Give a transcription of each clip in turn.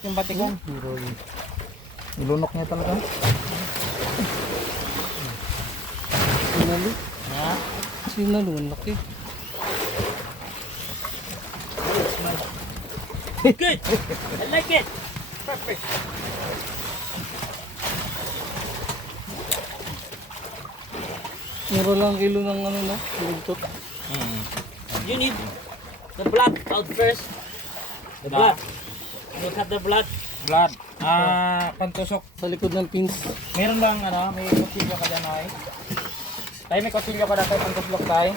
yung batikong. Ilunok niya talaga. Sinalo. Ha? Sinalo, ang laki. Good! I like it! Perfect! Mura lang kilo ng ano na, buntot. You need the blood out first. The blood. You cut the blood. Blood. Pantusok. Sa likod ng pins. Meron bang ano, may kutsilyo ka dyan, ay? Tayo may kutsilyo ka dito, pantuslok tayo.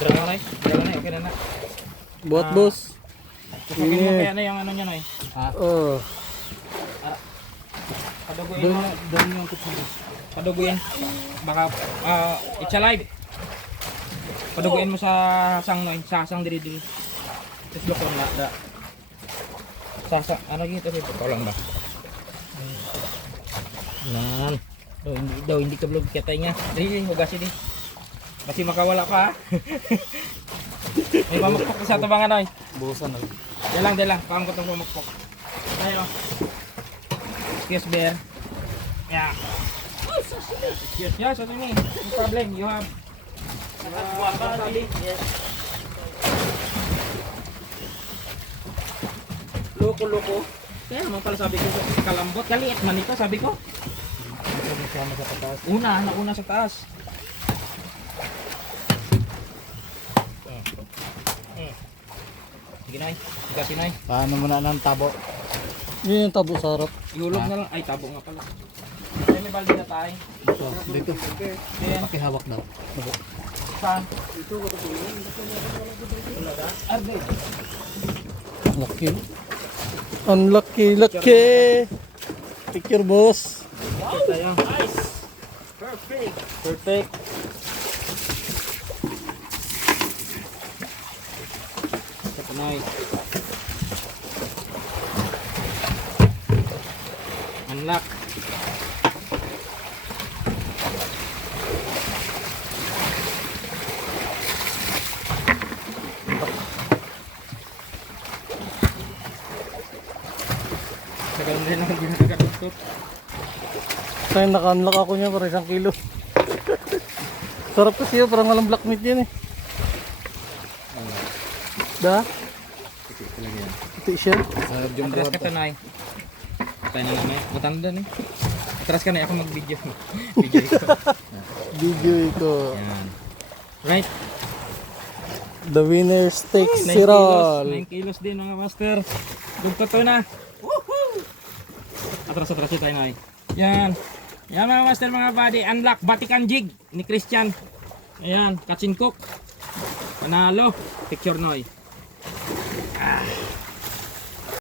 Dira mo na, okay na na. Buat boss. Tusukin mo kaya na yung ano niya, ay? Oh. Paduguin mo. Doon yung kutsilyo. Paduguin. Baka, it's alive. Paduguin mo sa sang noy, sa sang diri-diri. Tuslok lang na. Sa ano gitu sih, tolong ba? Nan. Hindi ka vlog katanya. Dili hugasin di. Kasi makawala ka. May pamakpok sa tabangan oy. Buhusan na. Dalang, paam ko tong pamakpok. Ayo. Excuse bear. Yeah. Excuse. Yeah, so ini. No problem. You have Yes. loko. Kaya naman pala sabi ko kalambot. Kaliit man ito sabi ko. Nauna sa taas. Sige nay. Sige nay. Paano mo na ng tabo? Yun yung tabo sa harap. Iulog na lang. Ay, tabo nga pala. Ay, may balde na tayo. Dito. Ayan. Pakihawak daw. Saan? Laki. Ang laki. Picture boss. Tayo. Nice! Perfect! Ito nay. Unlock. Tagal na rin ako hindi nakakalusot. Kaya naka-unlock ako niya para 1 kilo. Sarap kasi yun, parang walang black meat yan eh. Da? Ito siya. Atras ka tanay. Tayo na naman. Matanda na eh. Atras ka na ako mag-video. Video ito. Video ito. Yan. Right. The winner takes 9 it kilos. all. 9 kilos din mga master. Dugto to na. Woohoo! Atras tayo na eh. Yan. Yan mga master, mga buddy. Unlock Vatican jig ni Christian. Ayan. Katsin cook. Panalo. Picture noy.